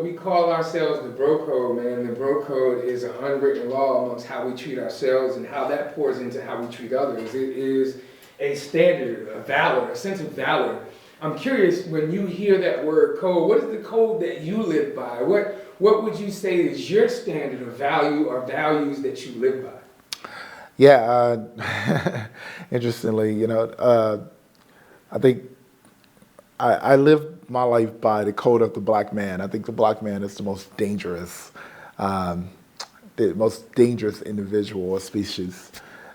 We call ourselves the Bro Code, man. The Bro Code is an unwritten law amongst how we treat ourselves and how that pours into how we treat others. It is a standard, a valor, a sense of valor. I'm curious, when you hear that word code, what is the code that you live by? What would you say is your standard of value or values that you live by? Yeah, interestingly, I think I live my life by the code of the black man. I think the black man is um, the most dangerous individual or species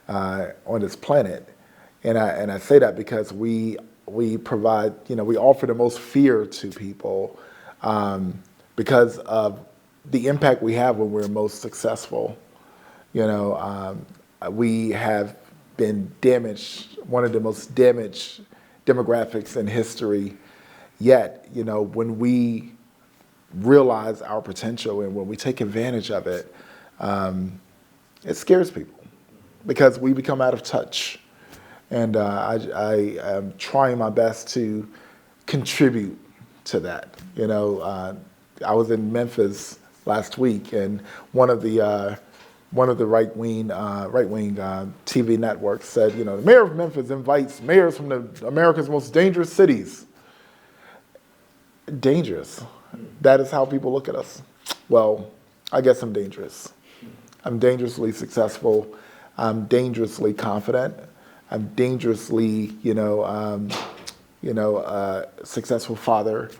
on this planet, and I say that because we provide, we offer the most fear to people because of the impact we have when we're most successful. We have been damaged, one of the most damaged demographics in history. Yet, when we realize our potential and when we take advantage of it, it scares people because we become out of touch. And I am trying my best to contribute to that. I was in Memphis last week, and one of the right wing TV networks said, the mayor of Memphis invites mayors from America's most dangerous cities. Dangerous. That is how people look at us. Well, I guess I'm dangerous. I'm dangerously successful. I'm dangerously confident. I'm dangerously, successful father,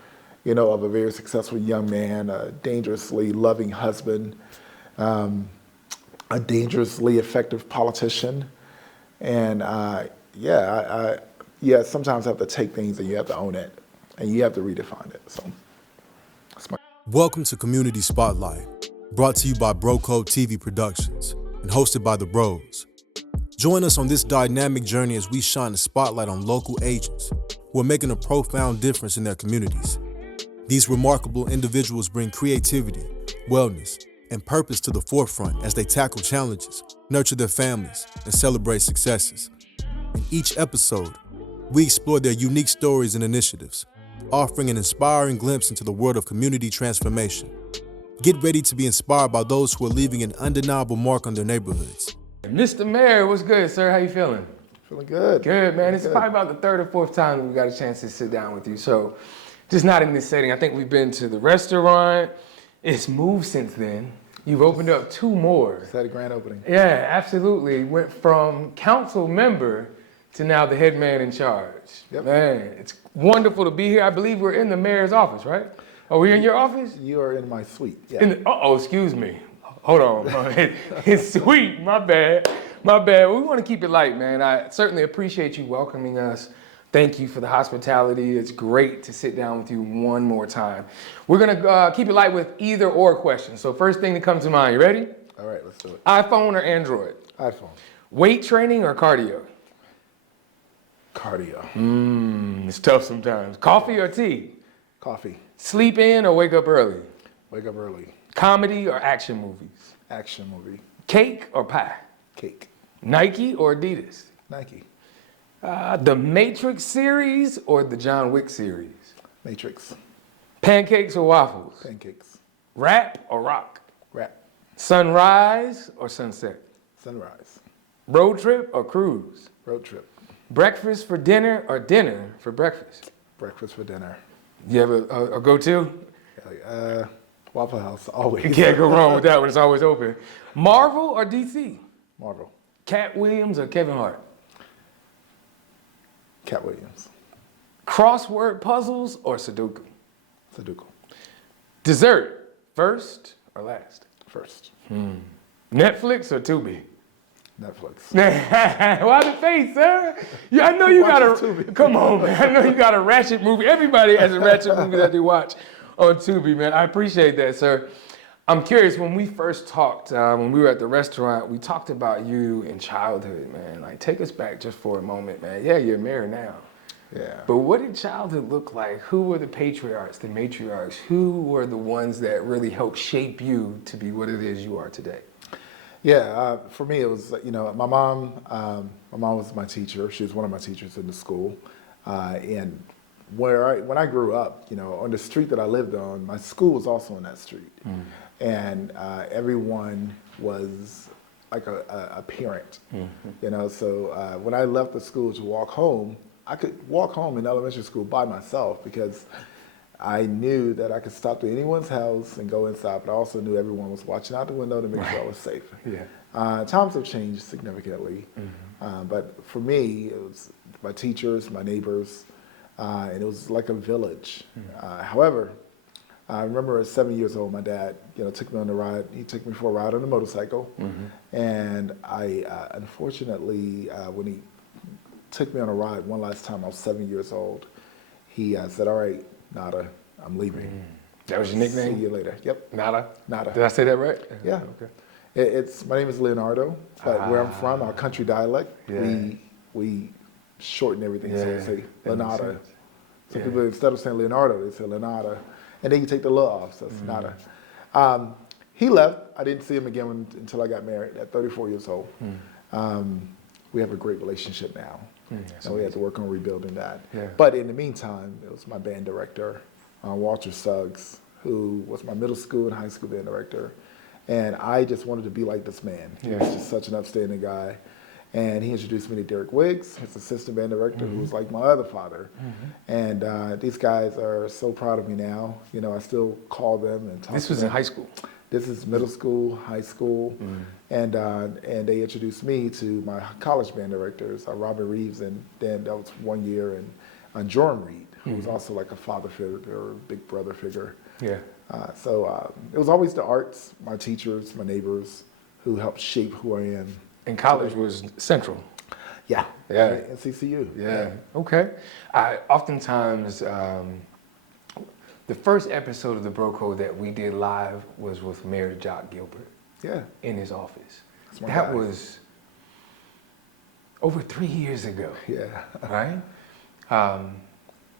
of a very successful young man, a dangerously loving husband, a dangerously effective politician. And sometimes I have to take things and you have to own it and you have to redefine it. So that's my. Welcome to Community Spotlight, brought to you by Bro Code TV Productions and hosted by the Bros. Join us on this dynamic journey as we shine the spotlight on local agents who are making a profound difference in their communities. These remarkable individuals bring creativity, wellness, and purpose to the forefront as they tackle challenges, nurture their families, and celebrate successes. In each episode, we explore their unique stories and initiatives, offering an inspiring glimpse into the world of community transformation. Get ready to be inspired by those who are leaving an undeniable mark on their neighborhoods. Mr. Mayor, what's good, sir? How you feeling? Feeling good. Good, man. It's probably about the third or fourth time that we got a chance to sit down with you. So, just not in this setting. I think we've been to the restaurant. It's moved since then. You've opened up two more. Just had a grand opening. Yeah, absolutely. Went from council member to now the head man in charge. Yep. Man, it's wonderful to be here. I believe we're in the mayor's office, right? Are we in your office? You are in my suite. Yeah. Excuse me. Hold on. It's sweet. My bad. We want to keep it light, man. I certainly appreciate you welcoming us. Thank you for the hospitality. It's great to sit down with you one more time. We're going to keep it light with either or questions. So first thing that comes to mind, you ready? All right, let's do it. iPhone or Android? iPhone. Weight training or cardio? Cardio. It's tough sometimes. Coffee or tea? Coffee. Sleep in or wake up early? Wake up early. Comedy or action movies? Action movie. Cake or pie? Cake. Nike or Adidas? Nike. The Matrix series or the John Wick series? Matrix. Pancakes or waffles? Pancakes. Rap or rock? Rap. Sunrise or sunset? Sunrise. Road trip or cruise? Road trip. Breakfast for dinner or dinner for breakfast? Breakfast for dinner. You have a go-to? Waffle House, always. You can't go wrong with that one. It's always open. Marvel or DC? Marvel. Cat Williams or Kevin Hart? Cat Williams. Crossword puzzles or Sudoku? Sudoku. Dessert, first or last? First. Netflix or Tubi? Netflix. Why the face, sir? Yeah, I know you got a. Come on, man. I know you got a ratchet movie. Everybody has a ratchet movie that they watch on Tubi, man. I appreciate that, sir. I'm curious. When we first talked, when we were at the restaurant, we talked about you in childhood, man. Like, take us back just for a moment, man. Yeah, you're married now. Yeah. But what did childhood look like? Who were the patriarchs, the matriarchs? Who were the ones that really helped shape you to be what it is you are today? Yeah, for me it was, my mom was my teacher. She was one of my teachers in the school. And when I grew up, on the street that I lived on, my school was also on that street. And everyone was like a parent, So when I left the school to walk home, I could walk home in elementary school by myself because I knew that I could stop to anyone's house and go inside, but I also knew everyone was watching out the window to make sure I was safe. Times have changed significantly, but for me, it was my teachers, my neighbors, and it was like a village. However, I remember at 7 years old, my dad, took me on a ride. He took me for a ride on a motorcycle, and I unfortunately, when he took me on a ride one last time, I was 7 years old. He said, "All right, Nada, I'm leaving." That was your nickname? See you later. Yep. Nada? Nada. Did I say that right? Yeah. Okay. My name is Leonardo, but where I'm from, our country dialect, we shorten everything, so we say Leonardo. So people, instead of saying Leonardo, they say Leonardo. And then you take the "le" off, so it's Nada. He left. I didn't see him again until I got married at 34 years old. We have a great relationship now. So we had to work on rebuilding that. But in the meantime, it was my band director, Walter Suggs, who was my middle school and high school band director. And I just wanted to be like this man. He was just such an upstanding guy. And he introduced me to Derek Wiggs, his assistant band director, who was like my other father. And these guys are so proud of me now. I still call them and talk to them. This was in high school? This is middle school, high school. And they introduced me to my college band directors, Robin Reeves, and then that was 1 year, and Jordan Reed, who was also like a father figure or a big brother figure. So it was always the arts, my teachers, my neighbors, who helped shape who I am. And college was Central? Yeah. At CCU. Okay. Oftentimes, the first episode of the Bro Code that we did live was with Mayor Jock Gilbert. In his office. That was over 3 years ago. Right?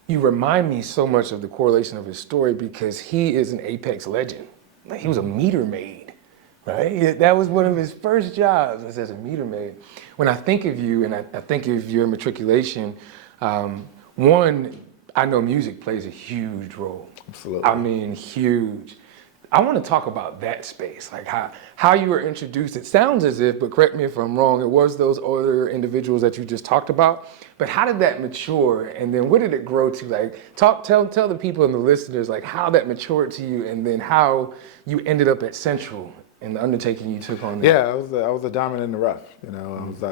You remind me so much of the correlation of his story because he is an Apex legend. Like, he was a meter maid, right? That was one of his first jobs, was as a meter maid. When I think of you and I think of your matriculation, one, I know music plays a huge role. Absolutely. I mean, huge. I want to talk about that space, like how you were introduced. It sounds as if, but correct me if I'm wrong, it was those other individuals that you just talked about. But how did that mature, and then what did it grow to? Like, tell the people and the listeners like how that matured to you, and then how you ended up at Central and the undertaking you took on there. I was a diamond in the rough. I was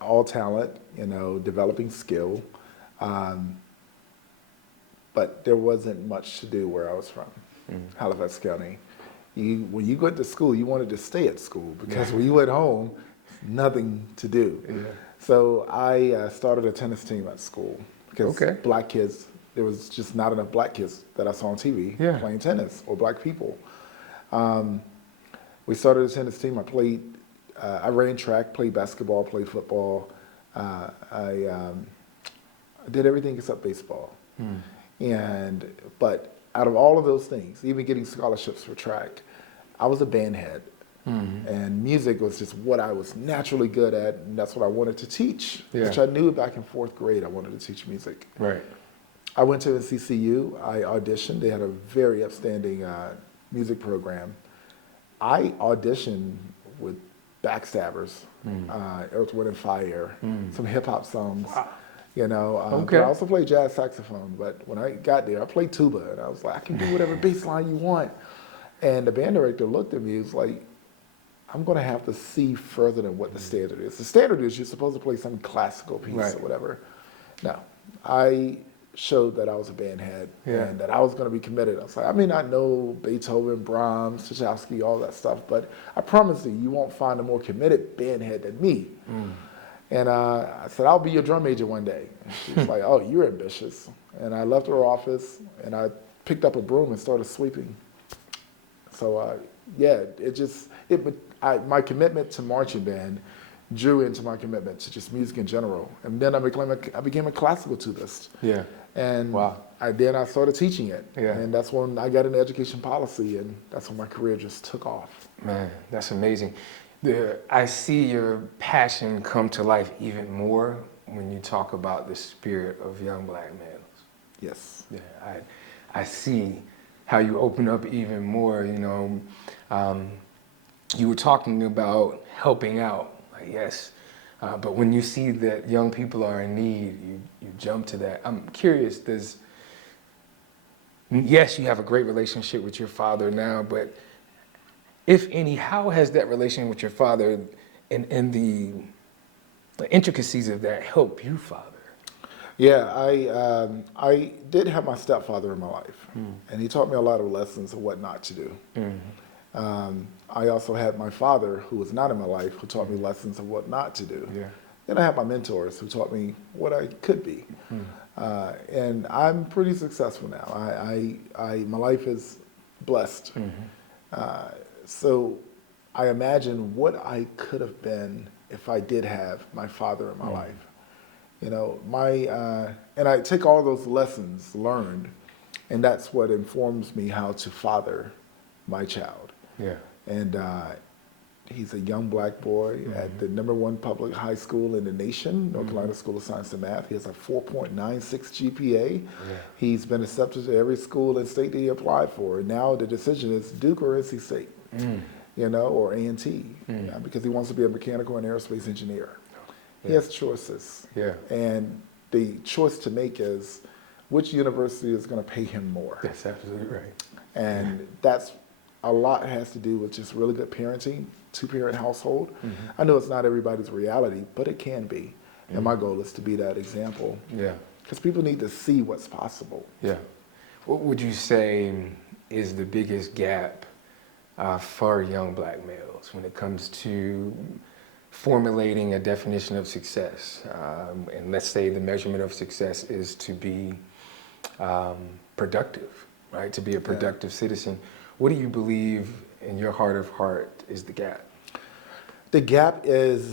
all talent. Developing skill, but there wasn't much to do where I was from. Halifax County. When you went to school, you wanted to stay at school because when you went home, nothing to do. So I started a tennis team at school because black kids, there was just not enough black kids that I saw on TV playing tennis, or black people. We started a tennis team. I ran track, played basketball, played football. I did everything except baseball. But out of all of those things, even getting scholarships for track, I was a band head. And music was just what I was naturally good at, and that's what I wanted to teach, which I knew back in 4th grade I wanted to teach music. I went to CCU, I auditioned. They had a very upstanding music program. I auditioned with Backstabbers, Earth, Wind and Fire, some hip hop songs. But I also played jazz saxophone. But when I got there, I played tuba, and I was like, I can do whatever bass line you want. And the band director looked at me, he was like, I'm going to have to see further than what the standard is. The standard is you're supposed to play some classical piece or whatever. No, I showed that I was a band head and that I was going to be committed. I was like, I may not know Beethoven, Brahms, Tchaikovsky, all that stuff, but I promise you won't find a more committed band head than me. And I said, I'll be your drum major one day. And she was like, oh, you're ambitious. And I left her office, and I picked up a broom and started sweeping. So, my commitment to marching band drew into my commitment to just music in general. And then I became a classical tubist. And then I started teaching it. And that's when I got into education policy, and that's when my career just took off. Man, that's amazing. I see your passion come to life even more when you talk about the spirit of young black males. Yes. Yeah, I see how you open up even more. You were talking about helping out, yes, but when you see that young people are in need, you jump to that. I'm curious. Yes, you have a great relationship with your father now, but if any, how has that relationship with your father and the intricacies of that help you, Father? Yeah, I did have my stepfather in my life, and he taught me a lot of lessons of what not to do. I also had my father, who was not in my life, who taught me lessons of what not to do. Yeah. Then I had my mentors who taught me what I could be. And I'm pretty successful now. My life is blessed. So I imagine what I could have been if I did have my father in my life. And I take all those lessons learned, and that's what informs me how to father my child. Yeah. And he's a young black boy at the #1 public high school in the nation, North Carolina School of Science and Math. He has a 4.96 GPA. Yeah. He's been accepted to every school and state that he applied for. And now the decision is Duke or NC State, or A&T, because he wants to be a mechanical and aerospace engineer. He has choices. Yeah. And the choice to make is which university is going to pay him more. That's absolutely right. And that's a lot has to do with just really good parenting, two-parent household. I know it's not everybody's reality, but it can be. And my goal is to be that example. Yeah. Because people need to see what's possible. Yeah. What would you say is the biggest gap for young black males when it comes to formulating a definition of success? And let's say the measurement of success is to be productive, right? To be a productive citizen. What do you believe in your heart of heart is the gap? The gap is,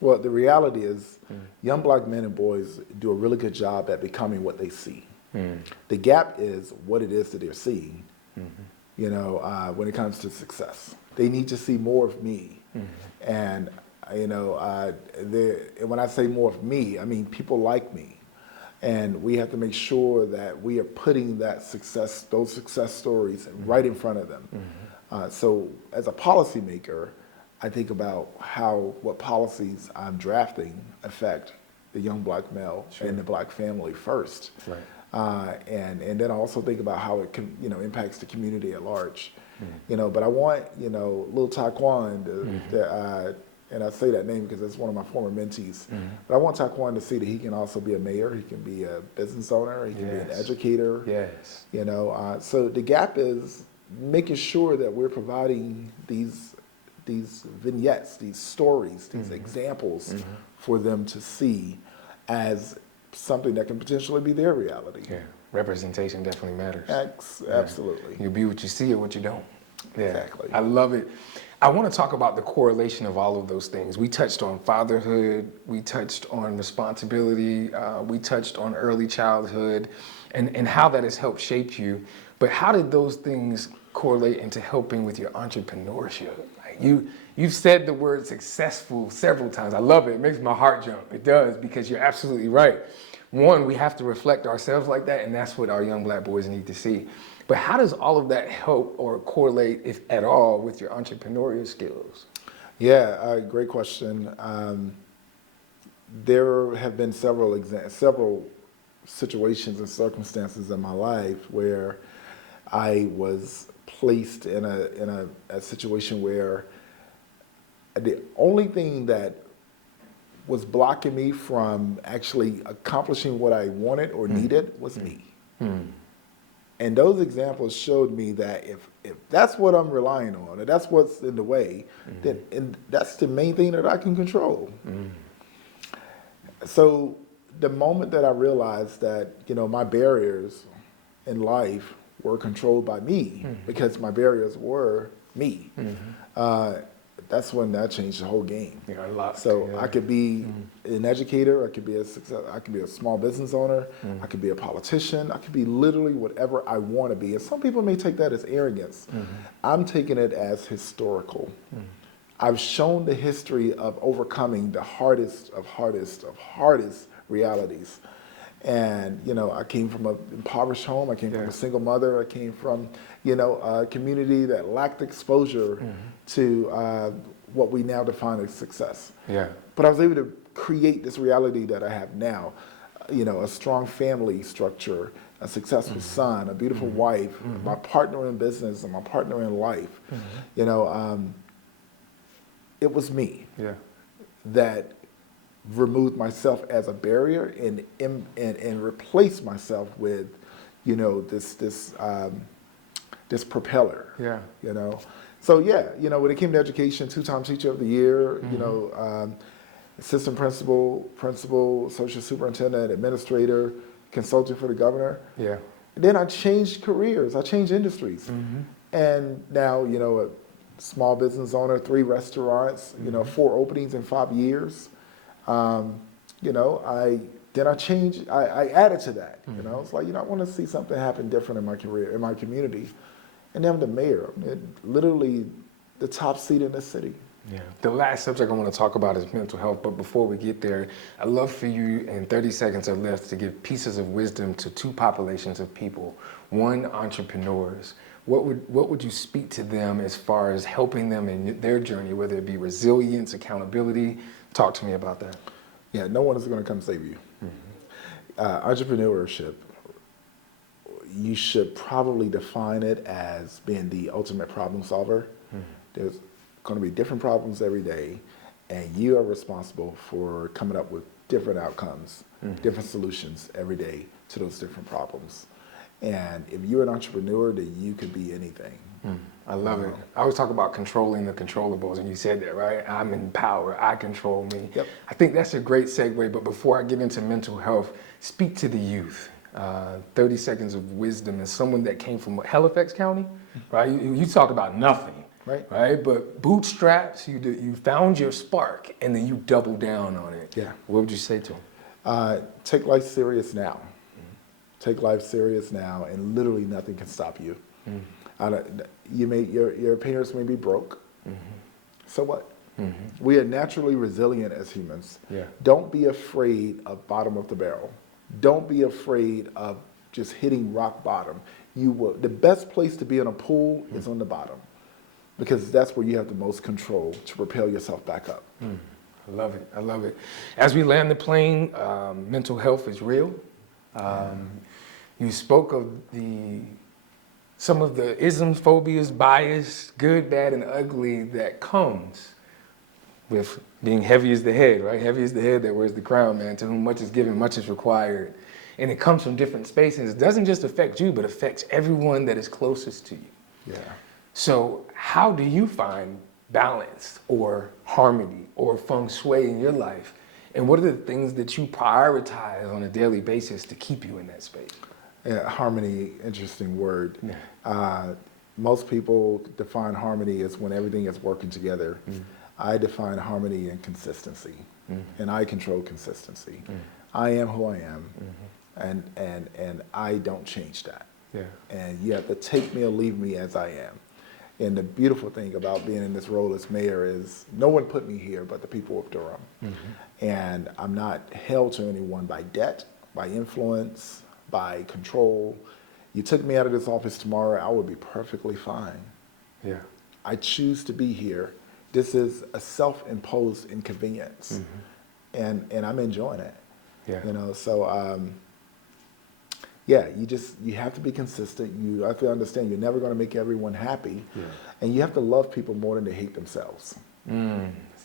well, the reality is young black men and boys do a really good job at becoming what they see. The gap is what it is that they're seeing, when it comes to success. They need to see more of me. And, when I say more of me, I mean people like me. And we have to make sure that we are putting those success stories right in front of them. So as a policymaker, I think about what policies I'm drafting affect the young black male and the black family first. Right. And then I also think about how it can, impacts the community at large. But I want, little Taekwon and I say that name because it's one of my former mentees. But I want Taekwon to see that he can also be a mayor, he can be a business owner, he can be an educator. Yes. So the gap is making sure that we're providing these vignettes, these stories, these examples for them to see as something that can potentially be their reality. Yeah. Representation definitely matters. Absolutely. You'll be what you see or what you don't. Yeah. Exactly. I love it. I want to talk about the correlation of all of those things. We touched on fatherhood, we touched on responsibility, we touched on early childhood and how that has helped shape you. But how did those things correlate into helping with your entrepreneurship? You've said the word successful several times. I love it. It makes my heart jump. It does, because you're absolutely right. One, we have to reflect ourselves like that, and that's what our young black boys need to see. But how does all of that help or correlate, if at all, with your entrepreneurial skills? Yeah, great question. There have been several situations and circumstances in my life where I was placed in a situation where the only thing that was blocking me from actually accomplishing what I wanted or needed was me. And those examples showed me that if that's what I'm relying on, and that's what's in the way, then that's the main thing that I can control. So the moment that I realized that, my barriers in life were controlled by me, because my barriers were me, that's when that changed the whole game. I could be an educator, I could be a small business owner, I could be a politician, I could be literally whatever I want to be. And some people may take that as arrogance. I'm taking it as historical. I've shown the history of overcoming the hardest realities. And, you know, I came from an impoverished home. I came from a single mother. I came from, you know, a community that lacked exposure to what we now define as success. Yeah. But I was able to create this reality that I have now, you know, a strong family structure, a successful son, a beautiful wife, my partner in business and my partner in life. You know, it was me that removed myself as a barrier and replaced myself with, you know, this propeller. Yeah. You know, so yeah, you know, when it came to education, 2-time teacher of the year, you know, assistant principal, social superintendent, administrator, consultant for the governor. Yeah. And then I changed careers. I changed industries, and now, you know, a small business owner, 3 restaurants, you know, 4 openings in 5 years. You know, I changed, I added to that, you know, it's like, you know, I want to see something happen different in my career, in my community. And then I'm the mayor, literally the top seat in the city. Yeah. The last subject I want to talk about is mental health, but before we get there, I'd love for you in 30 seconds or less to give pieces of wisdom to 2 populations of people. One, entrepreneurs. What would you speak to them as far as helping them in their journey, whether it be resilience, accountability? Talk to me about that. Yeah, no one is going to come save you. Entrepreneurship, you should probably define it as being the ultimate problem solver. There's going to be different problems every day, and you are responsible for coming up with different outcomes, different solutions every day to those different problems. And if you're an entrepreneur, then you could be anything. I love it. I always talk about controlling the controllables, and you said that, right? I'm in power, I control me. Yep. I think that's a great segue, but before I get into mental health, speak to the youth. 30 seconds of wisdom as someone that came from Halifax County, right? You talk about nothing, right? But bootstraps, you found your spark, and then you double down on it. Yeah. What would you say to them? Take life serious now. Take life serious now, and literally nothing can stop you. Your parents may be broke. So what? We are naturally resilient as humans. Yeah. Don't be afraid of bottom of the barrel. Don't be afraid of just hitting rock bottom. The best place to be in a pool is on the bottom, because that's where you have the most control to propel yourself back up. I love it. I love it. As we land the plane, mental health is real. You spoke of some of the isms, phobias, bias, good, bad, and ugly that comes with being heavy as the head, right? Heavy as the head that wears the crown, man. To whom much is given, much is required. And it comes from different spaces. It doesn't just affect you, but affects everyone that is closest to you. Yeah. So how do you find balance or harmony or feng shui in your life? And what are the things that you prioritize on a daily basis to keep you in that space? Yeah, harmony, interesting word. Most people define harmony as when everything is working together. I define harmony in consistency, and I control consistency. I am who I am, and I don't change that. Yeah. And you have to take me or leave me as I am. And the beautiful thing about being in this role as mayor is no one put me here but the people of Durham. And I'm not held to anyone by debt, by influence, by control. You took me out of this office tomorrow, I would be perfectly fine. Yeah. I choose to be here. This is a self-imposed inconvenience, and I'm enjoying it. Yeah. You know, so yeah, you have to be consistent. You have to understand you're never going to make everyone happy, and you have to love people more than they hate themselves.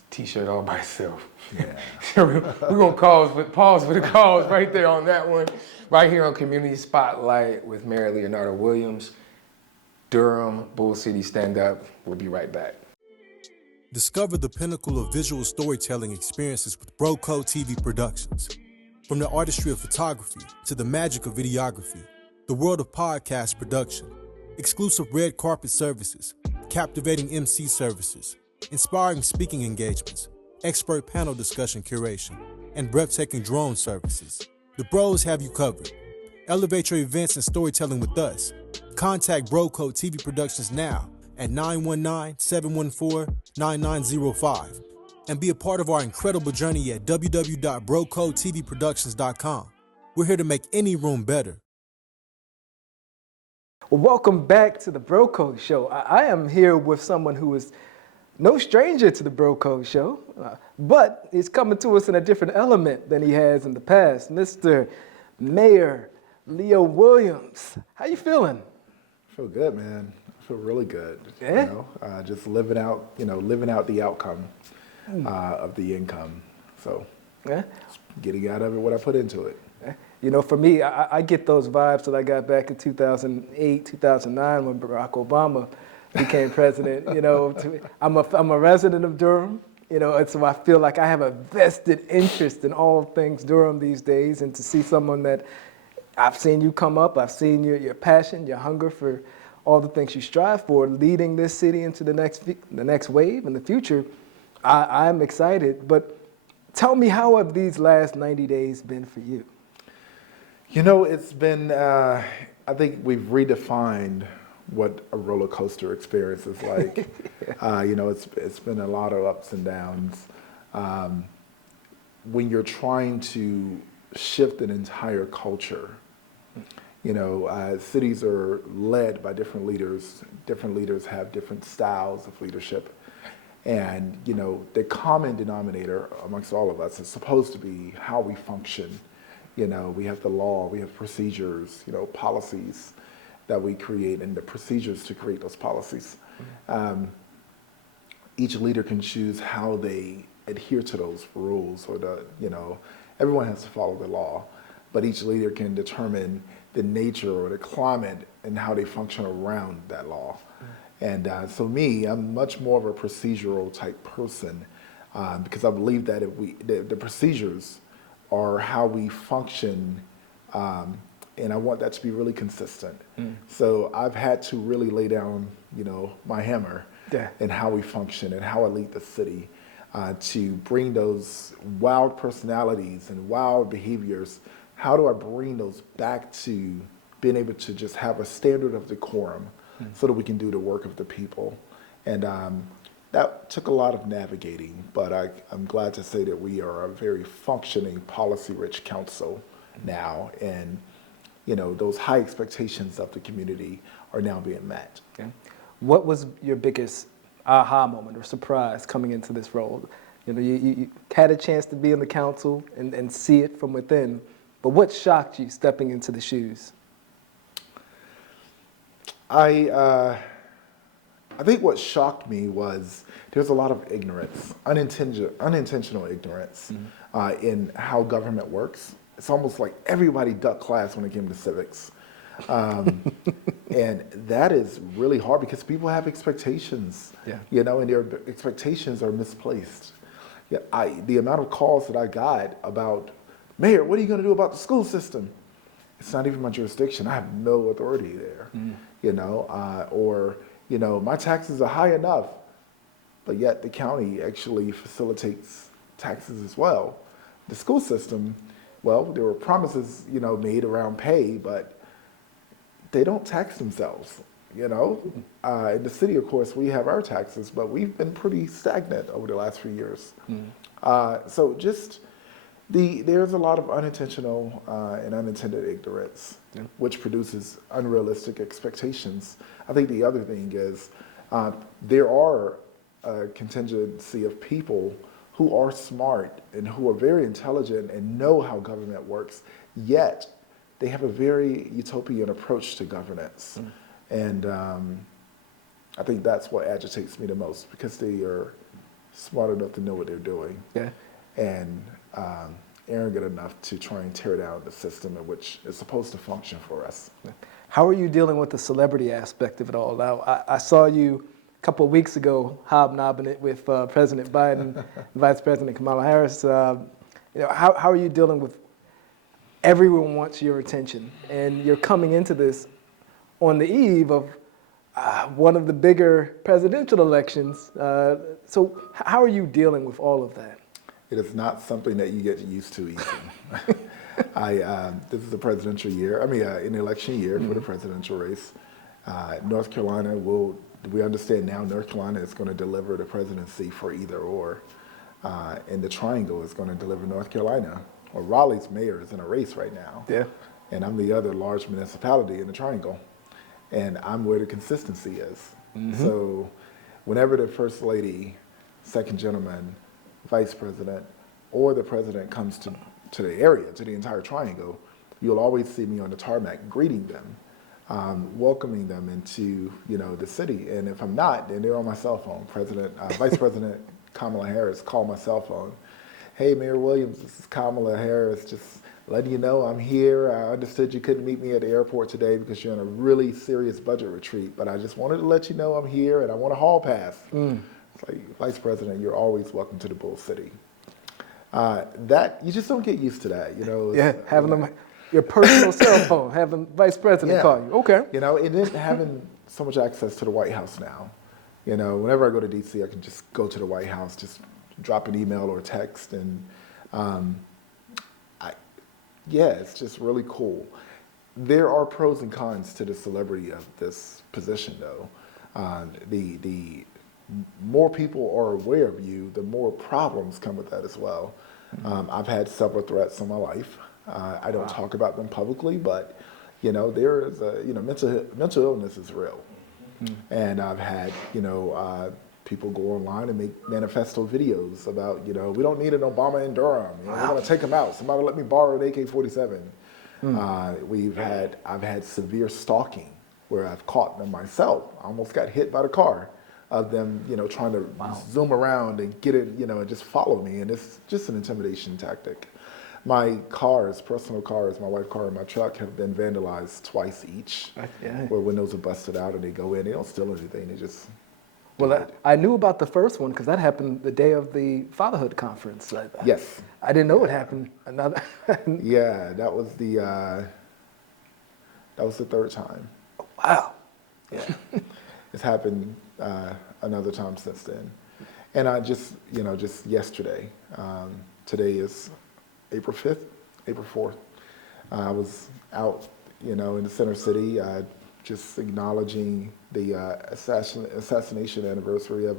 T-shirt all by itself. Yeah. We're going to pause for the cause right there on that one. Right here on Community Spotlight with Mayor Leonardo Williams. Durham, Bull City, stand up. We'll be right back. Discover the pinnacle of visual storytelling experiences with BroCo TV Productions. From the artistry of photography to the magic of videography, the world of podcast production, exclusive red carpet services, captivating MC services, inspiring speaking engagements, expert panel discussion curation, and breathtaking drone services. The Bros have you covered. Elevate your events and storytelling with us. Contact BroCo TV Productions now at 919-714-9905 and be a part of our incredible journey at www.brocotvproductions.com. We're here to make any room better. Well, welcome back to the Bro Code Show. I am here with someone who is no stranger to the Bro Code Show, but he's coming to us in a different element than he has in the past. Mr. Mayor Leo Williams. How you feeling? I feel good, man. I feel really good. Yeah? You know, just living out the outcome of the income. So, Yeah? just getting out of it what I put into it. You know, for me, I get those vibes that I got back in 2008, 2009 when Barack Obama became president. You know, I'm a resident of Durham, you know, and so I feel like I have a vested interest in all things Durham these days. And to see someone that I've seen you come up, I've seen your passion, your hunger for all the things you strive for, leading this city into the next wave in the future, I'm excited. But tell me, how have these last 90 days been for you? You know, it's been, I think we've redefined what a roller coaster experience is like. You know, it's been a lot of ups and downs. When you're trying to shift an entire culture, you know, cities are led by different leaders. Different leaders have different styles of leadership. And, you know, the common denominator amongst all of us is supposed to be how we function. You know, we have the law, we have procedures, you know, policies that we create and the procedures to create those policies. Each leader can choose how they adhere to those rules or you know, everyone has to follow the law, but each leader can determine the nature or the climate and how they function around that law. And so me, I'm much more of a procedural type person because I believe that if the procedures are how we function, and I want that to be really consistent. So I've had to really lay down, you know, my hammer in how we function and how I lead the city to bring those wild personalities and wild behaviors. How do I bring those back to being able to just have a standard of decorum so that we can do the work of the people? And that took a lot of navigating, but I'm glad to say that we are a very functioning, policy-rich council now, and you know those high expectations of the community are now being met. Okay. What was your biggest aha moment or surprise coming into this role? You know, you had a chance to be in the council and see it from within, but what shocked you stepping into the shoes? I think what shocked me was there's a lot of ignorance, unintentional ignorance in how government works. It's almost like everybody ducked class when it came to civics. And that is really hard because people have expectations, you know, and their expectations are misplaced. Yeah, the amount of calls that I got about, Mayor, what are you going to do about the school system? It's not even my jurisdiction. I have no authority there, you know, or, you know, my taxes are high enough, but yet the county actually facilitates taxes as well. The school system, well, there were promises, you know, made around pay, but they don't tax themselves, you know. In the city, of course, we have our taxes, but we've been pretty stagnant over the last few years. So just there's a lot of unintentional and unintended ignorance, which produces unrealistic expectations. I think the other thing is there are a contingency of people who are smart and who are very intelligent and know how government works, yet they have a very utopian approach to governance. And I think that's what agitates me the most, because they are smart enough to know what they're doing. And arrogant enough to try and tear down the system in which is supposed to function for us. How are you dealing with the celebrity aspect of it all? Now, I saw you a couple of weeks ago hobnobbing it with President Biden, Vice President Kamala Harris. You know, how are you dealing with everyone wants your attention, and you're coming into this on the eve of one of the bigger presidential elections. So how are you dealing with all of that? It is not something that you get used to easy. This is a presidential year, an election year for the presidential race. North Carolina we understand now North Carolina is going to deliver the presidency for either or. And the triangle is going to deliver North Carolina Well, Raleigh's mayor is in a race right now. Yeah. And I'm the other large municipality in the triangle. And I'm where the consistency is. So whenever the first lady, second gentleman, vice president, or the president comes to the area, to the entire triangle, you'll always see me on the tarmac greeting them, welcoming them into, the city. And if I'm not, then they're on my cell phone. Vice President Kamala Harris called my cell phone. Hey, Mayor Williams, this is Kamala Harris. Just letting you know I'm here. I understood you couldn't meet me at the airport today because you're in a really serious budget retreat, but I just wanted to let you know I'm here and I want a hall pass. It's like, Vice President, you're always welcome to the Bull City. That, you just don't get used to that, Yeah, having them, your personal cell phone, having Vice President call you. Okay. And then having so much access to the White House now. Whenever I go to DC, I can just go to the White House, just drop an email or text, and it's just really cool. There are pros and cons to the celebrity of this position, though. The more people are aware of you, the more problems come with that as well. I've had several threats in my life. I don't talk about them publicly, but there is mental illness is real, and I've had people go online and make manifesto videos about we don't need an Obama in Durham. We're going to take him out. Somebody let me borrow an AK-47. I've had severe stalking where I've caught them myself. I almost got hit by the car of them, trying to zoom around and get it, and just follow me. And it's just an intimidation tactic. My personal cars, my wife's car and my truck have been vandalized twice each, where windows are busted out and they go in. They don't steal anything. They just... Well, I knew about the first one because that happened the day of the Fatherhood conference. Yes. I didn't know it happened. Another. Yeah, that was the third time. Wow. Yeah. It's happened another time since then. And I just yesterday, today is April 5th, April 4th, I was out, in the center city, just acknowledging the assassination anniversary of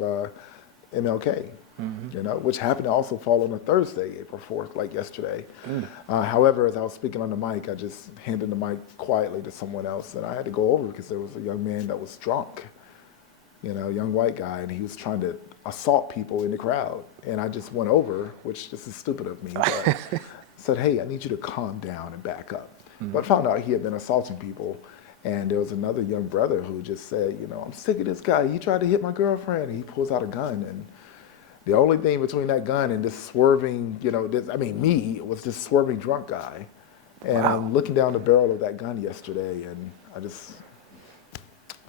MLK, which happened to also fall on a Thursday, April 4th, like yesterday. However, as I was speaking on the mic, I just handed the mic quietly to someone else, and I had to go over because there was a young man that was drunk, a young white guy, and he was trying to assault people in the crowd. And I just went over, which this is stupid of me, but said, hey, I need you to calm down and back up. But found out he had been assaulting people. And there was another young brother who just said, I'm sick of this guy. He tried to hit my girlfriend. And he pulls out a gun. And the only thing between that gun and this swerving, me, was this swerving drunk guy. And I'm looking down the barrel of that gun yesterday, and I just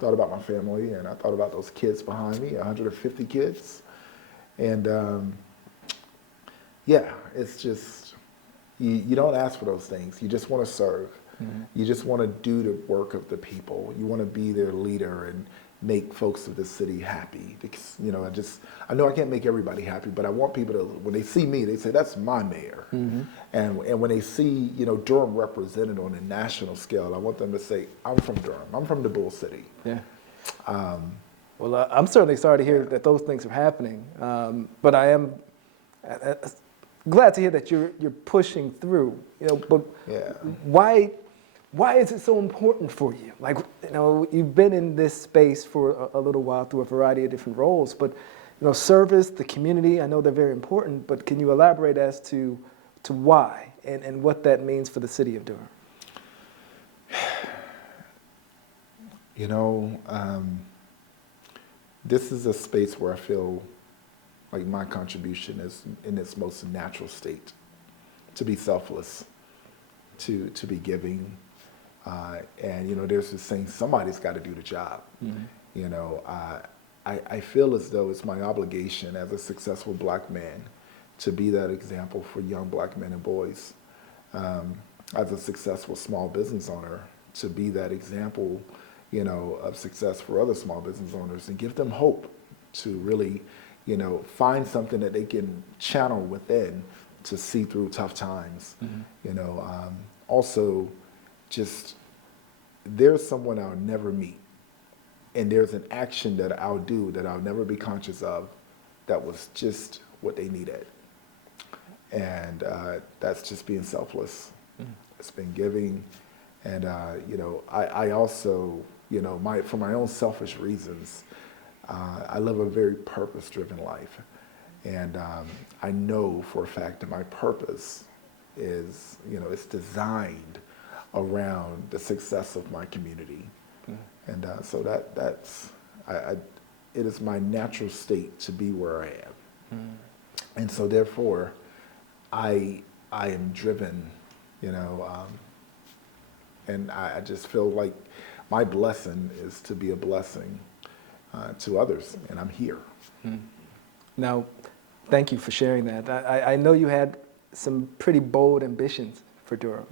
thought about my family, and I thought about those kids behind me, 150 kids. And it's just, you don't ask for those things. You just want to serve. You just want to do the work of the people. You want to be their leader and make folks of this city happy. Because, I know I can't make everybody happy, but I want people to, when they see me, they say, that's my mayor. And when they see, Durham represented on a national scale, I want them to say, I'm from Durham. I'm from the Bull City. Yeah. Well, I'm certainly sorry to hear that those things are happening. But I am glad to hear that you're pushing through. But why is it so important for you? You've been in this space for a little while through a variety of different roles, but service, the community, I know they're very important, but can you elaborate as to why and what that means for the city of Durham? This is a space where I feel like my contribution is in its most natural state, to be selfless, to be giving. And there's this saying, somebody's got to do the job. I feel as though it's my obligation as a successful black man to be that example for young black men and boys. As a successful small business owner, to be that example, of success for other small business owners and give them hope to really, find something that they can channel within to see through tough times. Also, just there's someone I'll never meet, and there's an action that I'll do that I'll never be conscious of that was just what they needed. And that's just being selfless. It's been giving. And, I also, for my own selfish reasons, I live a very purpose-driven life. And I know for a fact that my purpose is, it's designed around the success of my community. And so it is my natural state to be where I am. And so therefore, I am driven, and I just feel like my blessing is to be a blessing to others, and I'm here. Now, thank you for sharing that. I know you had some pretty bold ambitions for Durham.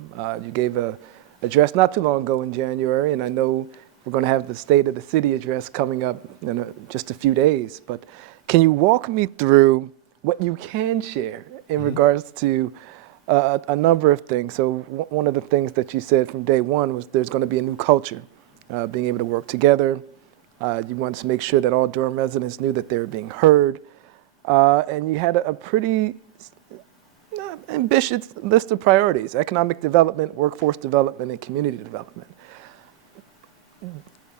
You gave a address not too long ago in January, and I know we're going to have the State of the City address coming up in just a few days. But can you walk me through what you can share in regards to a number of things? So one of the things that you said from day one was there's going to be a new culture, being able to work together. You wanted to make sure that all Durham residents knew that they were being heard. And you had a pretty ambitious list of priorities: economic development, workforce development, and community development.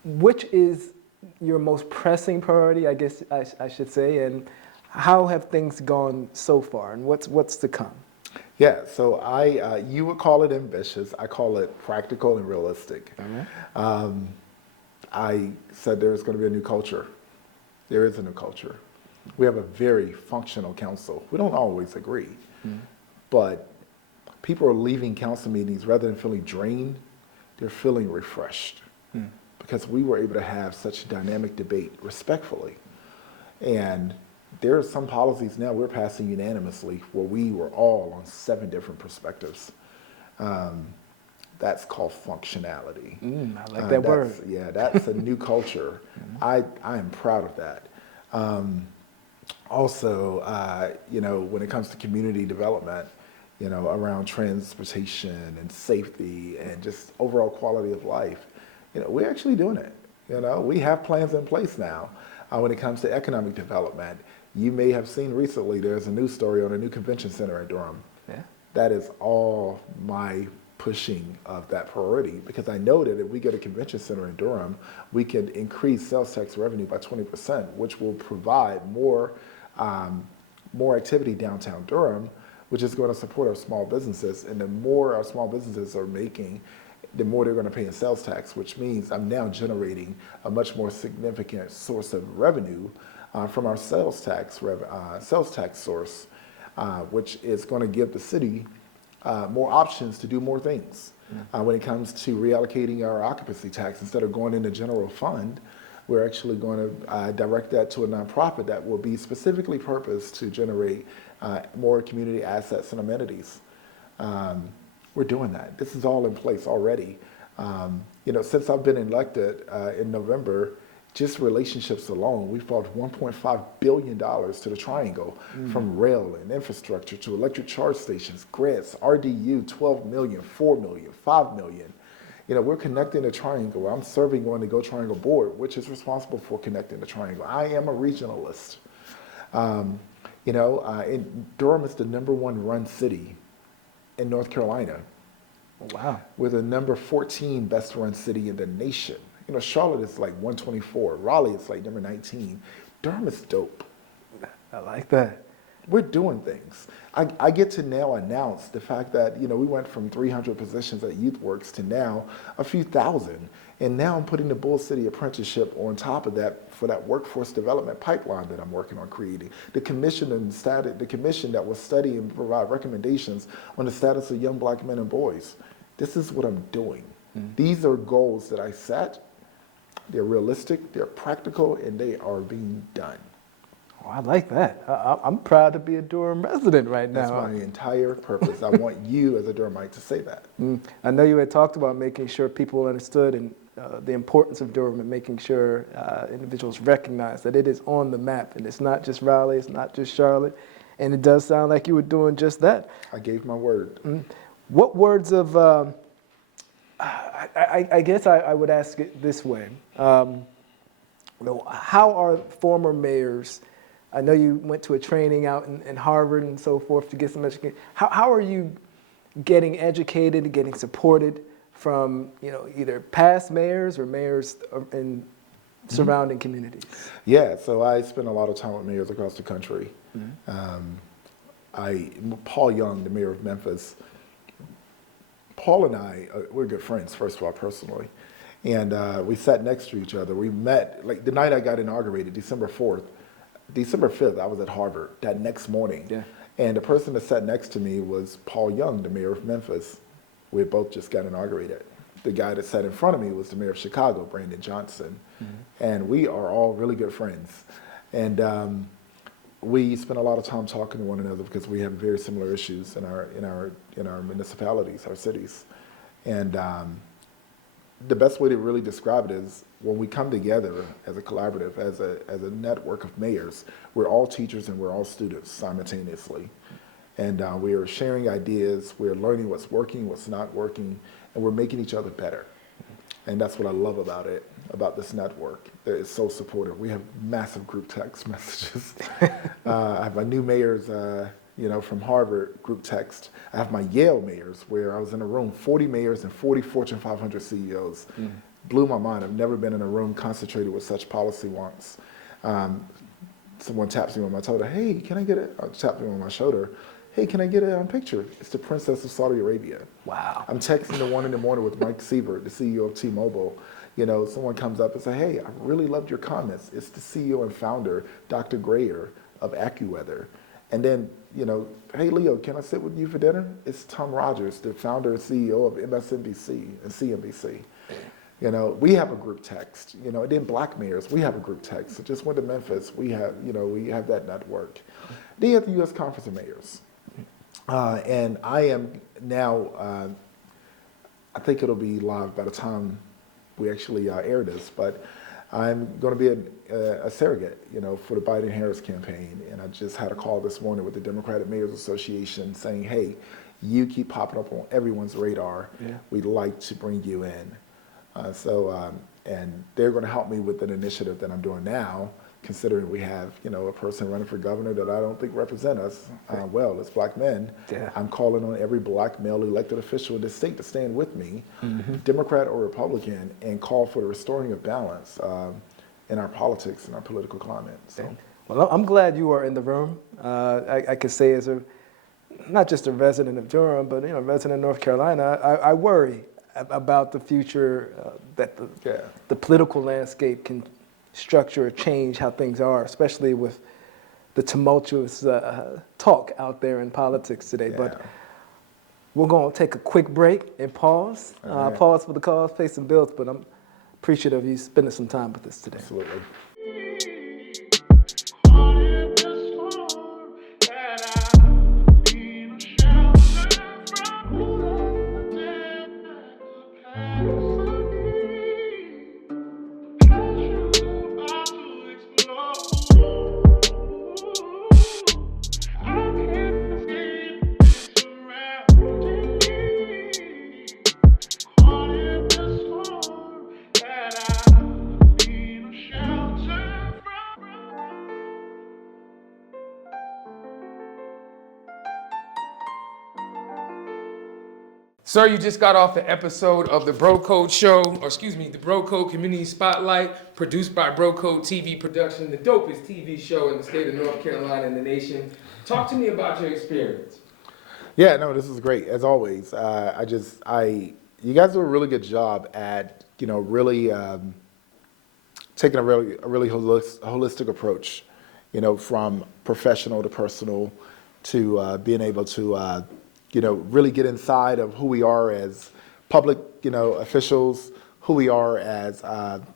Which is your most pressing priority, I guess I should say, and how have things gone so far, and what's to come? Yeah, so you would call it ambitious. I call it practical and realistic. I said there's going to be a new culture. There is a new culture. We have a very functional council. We don't always agree, but people are leaving council meetings rather than feeling drained, they're feeling refreshed because we were able to have such a dynamic debate respectfully. And there are some policies now we're passing unanimously where we were all on 7 different perspectives. That's called functionality. I like that word. Yeah, that's a new culture. I am proud of that. Also, when it comes to community development, around transportation and safety and just overall quality of life, we're actually doing it. We have plans in place now. When it comes to economic development, you may have seen recently there's a news story on a new convention center in Durham. Yeah. That is all my pushing of that priority, because I know that if we get a convention center in Durham, we can increase sales tax revenue by 20%, which will provide more activity downtown Durham, which is going to support our small businesses. And the more our small businesses are making, the more they're going to pay in sales tax, which means I'm now generating a much more significant source of revenue from our sales tax source, which is going to give the city more options to do more things. When it comes to reallocating our occupancy tax, instead of going in the general fund, we're actually going to direct that to a nonprofit that will be specifically purposed to generate more community assets and amenities. We're doing that. This is all in place already. Since I've been elected in November, just relationships alone, we've brought $1.5 billion to the Triangle, from rail and infrastructure to electric charge stations, grants, RDU, 12 million, 4 million, 5 million. We're connecting the Triangle. I'm serving on the Go Triangle board, which is responsible for connecting the Triangle. I am a regionalist. Durham is the #1 run city in North Carolina. Wow. We're the number 14 best run city in the nation. Charlotte is like 124. Raleigh is like number 19. Durham is dope. I like that. We're doing things. I get to now announce the fact that, we went from 300 positions at YouthWorks to now a few thousand. And now I'm putting the Bull City Apprenticeship on top of that for that workforce development pipeline that I'm working on creating. The commission that will study and provide recommendations on the status of young Black men and boys. This is what I'm doing. These are goals that I set. They're realistic, they're practical, and they are being done. Oh, I like that. I'm proud to be a Durham resident right now. That's my entire purpose. I want you as a Durhamite to say that. I know you had talked about making sure people understood and the importance of Durham and making sure individuals recognize that it is on the map, and it's not just Raleigh, it's not just Charlotte, and it does sound like you were doing just that. I gave my word. What words of, I guess I would ask it this way. How are former mayors I know you went to a training out in Harvard and so forth to get some education. How are you getting educated, getting supported from, you know, either past mayors or mayors in surrounding communities? Yeah, so I spend a lot of time with mayors across the country. Paul Young, the mayor of Memphis, Paul and I, we're good friends, first of all, personally. And we sat next to each other. We met, like the night I got inaugurated, December 4th. December 5th, I was at Harvard that next morning. Yeah. And the person that sat next to me was Paul Young, the mayor of Memphis. We had both just got inaugurated. The guy that sat in front of me was the mayor of Chicago, Brandon Johnson. And we are all really good friends. And we spend a lot of time talking to one another because we have very similar issues in our municipalities, our cities. And the best way to really describe it is when we come together as a collaborative, as a network of mayors, we're all teachers and we're all students simultaneously. And we are sharing ideas, we're learning what's working, what's not working, and we're making each other better. And that's what I love about it, about this network. It's so supportive. We have massive group text messages. I have my new mayors, from Harvard group text. I have my Yale mayors, where I was in a room, 40 mayors and 40 Fortune 500 CEOs. Blew my mind. I've never been in a room concentrated with such policy wonks. Someone taps me on my shoulder. Hey, can I get it? Tapped me on my shoulder. Hey, can I get a picture? It's the Princess of Saudi Arabia. Wow. I'm texting at 1 in the morning with Mike Sievert, the CEO of T-Mobile. You know, someone comes up and say, hey, I really loved your comments. It's the CEO and founder, Dr. Grayer of AccuWeather. And then, you know, hey, Leo, can I sit with you for dinner? It's Tom Rogers, the founder and CEO of MSNBC and CNBC. You know, we have a group text. You know, and then Black mayors, we have a group text. So just went to Memphis, we have that network. Then you have the U.S. Conference of Mayors. And I am now, I think it'll be live by the time we actually air this, but I'm going to be a surrogate, for the Biden-Harris campaign. And I just had a call this morning with the Democratic Mayors Association saying, hey, you keep popping up on everyone's radar. Yeah. We'd like to bring you in. And they're going to help me with an initiative that I'm doing now, considering we have, a person running for governor that I don't think represent us well as Black men. Yeah. I'm calling on every Black male elected official in the state to stand with me, Democrat or Republican, and call for the restoring of balance in our politics and our political climate. So. Well, I'm glad you are in the room. I could say as not just a resident of Durham, but a resident of North Carolina, I worry about the future that the political landscape can structure or change how things are, especially with the tumultuous talk out there in politics today. Yeah. But we're going to take a quick break and pause. Right. Pause for the cause, pay some bills, but I'm appreciative of you spending some time with us today. Absolutely. Sir, you just got off the episode of the Bro Code Show, the Bro Code Community Spotlight, produced by Bro Code TV Production, the dopest TV show in the state of North Carolina and the nation. Talk to me about your experience. Yeah, no, this is great, as always. You guys do a really good job at, really taking a really holistic approach, from professional to personal to being able to really get inside of who we are as public, officials, who we are as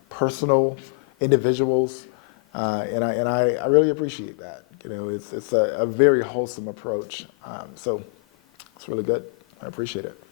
personal individuals, and I really appreciate that. It's a very wholesome approach, so it's really good. I appreciate it.